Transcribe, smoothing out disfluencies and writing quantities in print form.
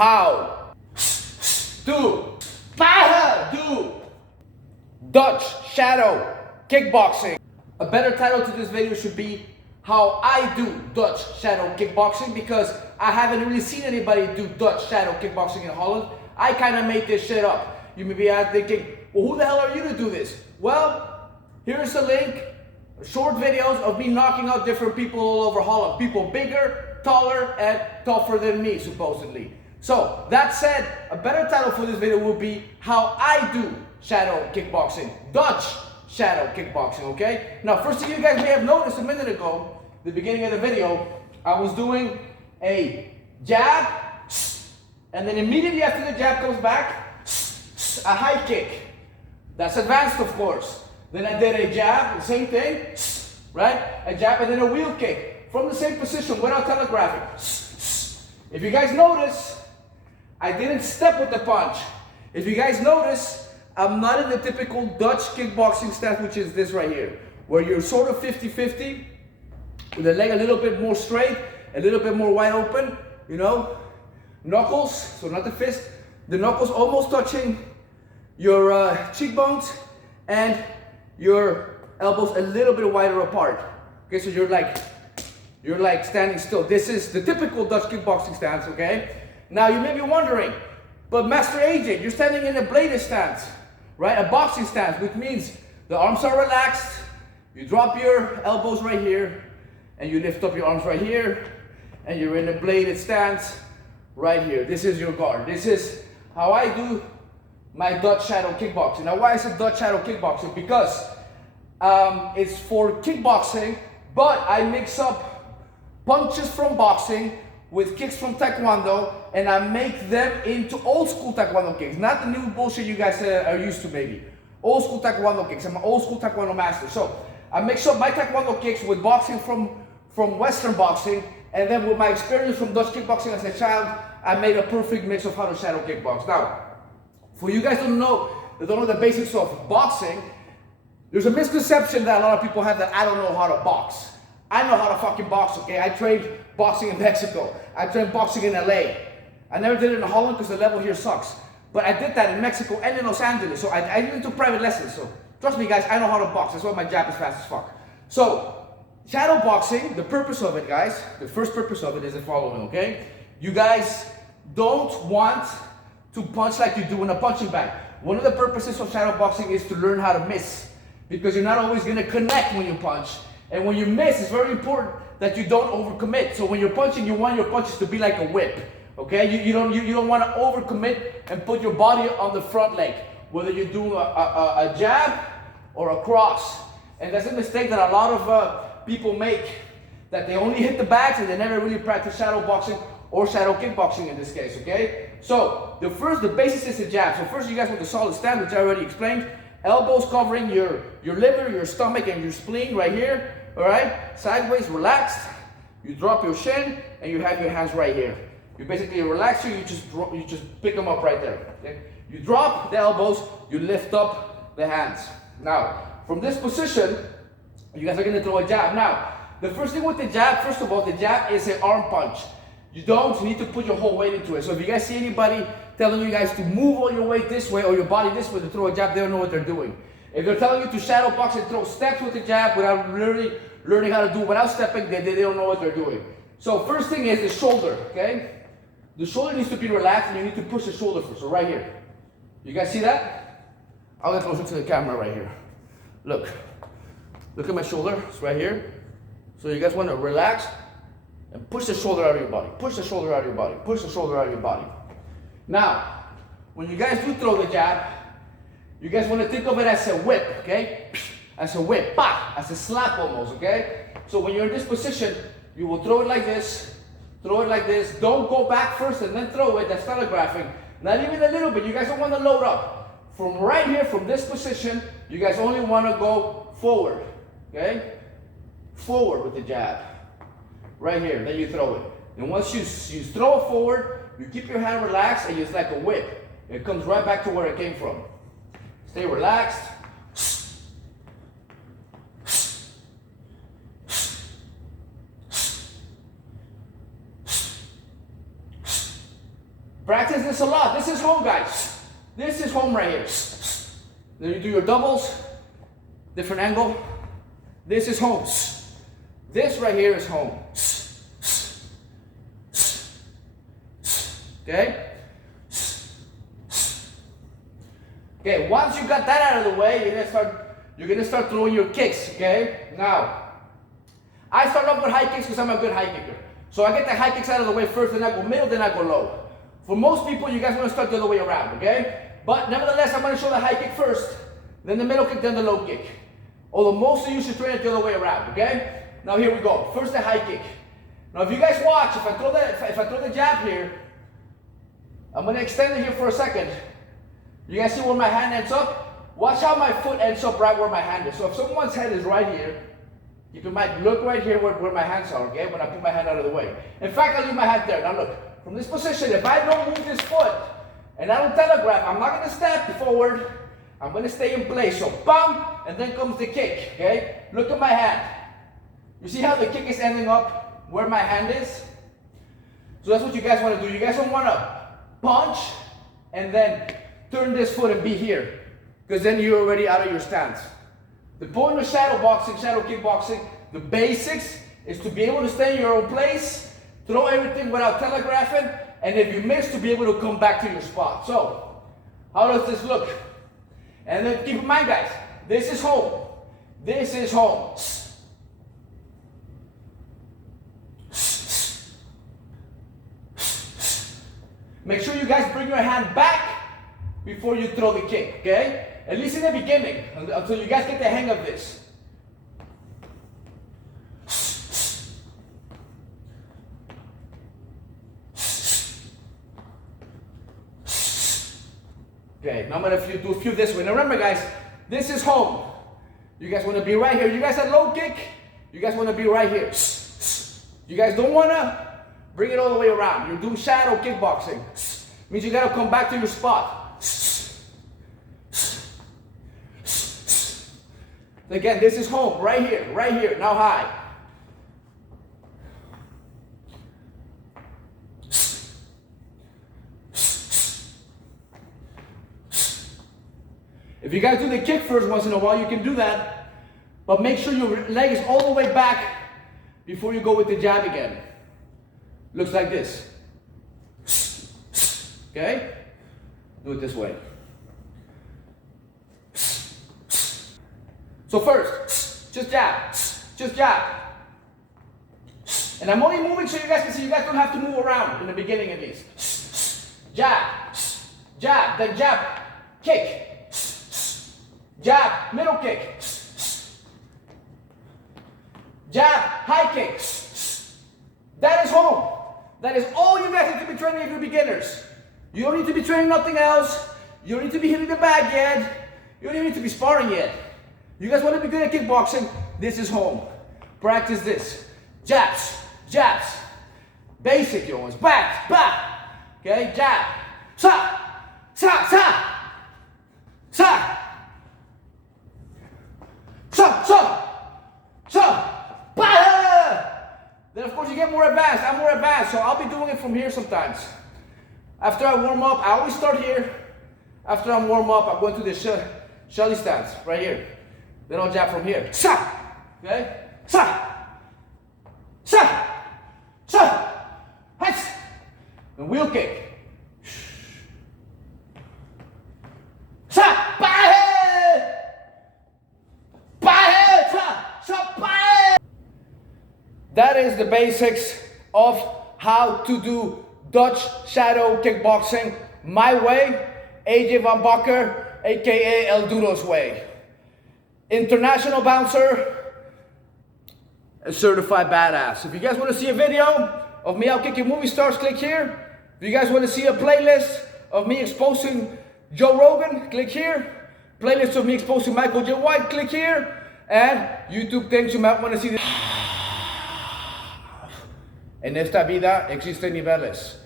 how to do Dutch shadow kickboxing. A better title to this video should be how I do Dutch shadow kickboxing, because I haven't really seen anybody do Dutch shadow kickboxing in Holland. I kind of made this shit up. You may be thinking, well, who the hell are you to do this? Well, here's a link, short videos of me knocking out different people all over Holland. People bigger, taller, and tougher than me, supposedly. So, that said, a better title for this video would be how I do shadow kickboxing. Dutch shadow kickboxing, okay? Now, first thing you guys may have noticed a minute ago, the beginning of the video, I was doing a jab, and then immediately after the jab comes back, a high kick. That's advanced, of course. Then I did a jab, the same thing, right? A jab and then a wheel kick from the same position without telegraphing. If you guys notice, I didn't step with the punch. If you guys notice, I'm not in the typical Dutch kickboxing stance, which is this right here, where you're sort of 50-50, with the leg a little bit more straight, a little bit more wide open, you know? Knuckles, so not the fist, the knuckles almost touching your cheekbones, and your elbows a little bit wider apart. Okay, so you're like standing still. This is the typical Dutch kickboxing stance, okay? Now you may be wondering, but Master AJ, you're standing in a bladed stance, right? A boxing stance, which means the arms are relaxed, you drop your elbows right here, and you lift up your arms right here, and you're in a bladed stance right here. This is your guard. This is how I do my Dutch shadow kickboxing. Now, why is it Dutch shadow kickboxing? Because it's for kickboxing, but I mix up punches from boxing with kicks from Taekwondo, and I make them into old school Taekwondo kicks. Not the new bullshit you guys are used to, maybe. Old school Taekwondo kicks. I'm an old school Taekwondo master. So I mix up my Taekwondo kicks with boxing from Western boxing, and then with my experience from Dutch kickboxing as a child, I made a perfect mix of how to shadow kickbox. Now, for you guys that don't know the basics of boxing, there's a misconception that a lot of people have that I don't know how to box. I know how to fucking box, okay? I trained boxing in Mexico. I trained boxing in LA. I never did it in Holland because the level here sucks. But I did that in Mexico and in Los Angeles. So I even took private lessons. So trust me, guys, I know how to box. That's why my jab is fast as fuck. So shadow boxing, the purpose of it, guys, the first purpose of it is the following, okay? You guys don't want to punch like you do in a punching bag. One of the purposes of shadow boxing is to learn how to miss, because you're not always going to connect when you punch. And when you miss, it's very important that you don't overcommit. So when you're punching, you want your punches to be like a whip, okay? You don't want to overcommit and put your body on the front leg, whether you're doing a jab or a cross. And that's a mistake that a lot of people make, that they only hit the bags and they never really practice shadow boxing or shadow kickboxing in this case, okay? So the basis is the jab. So first you guys want the solid stand, which I already explained. Elbows covering your liver, your stomach, and your spleen right here, all right? Sideways, relaxed. You drop your shin, and you have your hands right here. You basically relax you just pick them up right there, okay? You drop the elbows, you lift up the hands. Now, from this position, you guys are gonna throw a jab. Now, the first thing with the jab, first of all, the jab is an arm punch. You don't need to put your whole weight into it. So if you guys see anybody telling you guys to move all your weight this way or your body this way to throw a jab, they don't know what they're doing. If they're telling you to shadow box and throw steps with the jab without really learning how to do it without stepping, they don't know what they're doing. So first thing is the shoulder, okay? The shoulder needs to be relaxed, and you need to push the shoulder first. So right here. You guys see that? I'll get closer to the camera right here. Look at my shoulder, it's right here. So you guys want to relax and push the shoulder out of your body. Push the shoulder out of your body. Push the shoulder out of your body. Now, when you guys do throw the jab, you guys want to think of it as a whip, okay? As a whip, bah, as a slap almost, okay? So when you're in this position, you will throw it like this, throw it like this. Don't go back first and then throw it. That's telegraphing. Not even a little bit. You guys don't want to load up. From right here, from this position, you guys only want to go forward, okay? Forward with the jab. Right here, then you throw it. And once you throw it forward, you keep your hand relaxed, and it's like a whip. It comes right back to where it came from. Stay relaxed. Practice this a lot. This is home, guys. This is home right here. Then you do your doubles, different angle. This is home. This right here is home. Okay? Okay, once you got that out of the way, you're gonna start throwing your kicks, okay? Now, I start off with high kicks because I'm a good high kicker. So I get the high kicks out of the way first, then I go middle, then I go low. For most people, you guys want to start the other way around, okay? But nevertheless, I'm going to show the high kick first, then the middle kick, then the low kick. Although most of you should train it the other way around, okay? Now here we go. First the high kick. Now if you guys watch, if I throw the jab here, I'm going to extend it here for a second. You guys see where my hand ends up? Watch how my foot ends up right where my hand is. So if someone's head is right here, you can look right here where my hands are, okay? When I put my hand out of the way. In fact, I'll leave my hand there. Now look, from this position, if I don't move this foot and I don't telegraph, I'm not going to step forward. I'm going to stay in place. So bam, and then comes the kick, okay? Look at my hand. You see how the kick is ending up where my hand is? So that's what you guys want to do. You guys don't want to punch and then turn this foot and be here, because then you're already out of your stance. The point of shadow boxing, shadow kickboxing, the basics is to be able to stay in your own place, throw everything without telegraphing, and if you miss, to be able to come back to your spot. So, how does this look? And then keep in mind, guys, this is home. This is home. Make sure you guys bring your hand back before you throw the kick, okay? At least in the beginning, until you guys get the hang of this. Okay, now I'm going to do a few this way. Now remember, guys, this is home. You guys want to be right here. You guys at low kick, you guys want to be right here. You guys don't want to bring it all the way around. You're doing shadow kickboxing. Means you got to come back to your spot. Again, this is home, right here, now high. If you guys do the kick first once in a while, you can do that. But make sure your leg is all the way back before you go with the jab again. Looks like this. Okay? Do it this way. So first, just jab, just jab. And I'm only moving so you guys can see. You guys don't have to move around in the beginning of these. Jab, jab, then jab, kick. Jab, middle kick. Jab, high kick. That is home. That is all you guys need to be training if you're beginners. You don't need to be training nothing else. You don't need to be hitting the bag yet. You don't even need to be sparring yet. You guys want to be good at kickboxing? This is home. Practice this. Jabs, jabs. Basic, you always. Back, back. Okay, jab. Sa, sa, sa. Sa. Sa, sa. Sa. Bah! Then of course you get more advanced. I'm more advanced, so I'll be doing it from here sometimes. After I warm up, I always start here. After I warm up, I'm going to the Shelly stance, right here. Then I'll jab from here. Sa! Okay? Sa! Sa! Sa! Hats! And wheel kick. Sa! Bahe! Bahe! Sa! Sa! Bahe! That is the basics of how to do Dutch shadow kickboxing my way, AJ Van Bakker, aka El Duro's way. International bouncer, a certified badass. If you guys want to see a video of me out kicking movie stars, click here. If you guys want to see a playlist of me exposing Joe Rogan, click here. Playlist of me exposing Michael J. White, click here. And YouTube things you might want to see. En esta vida existen niveles.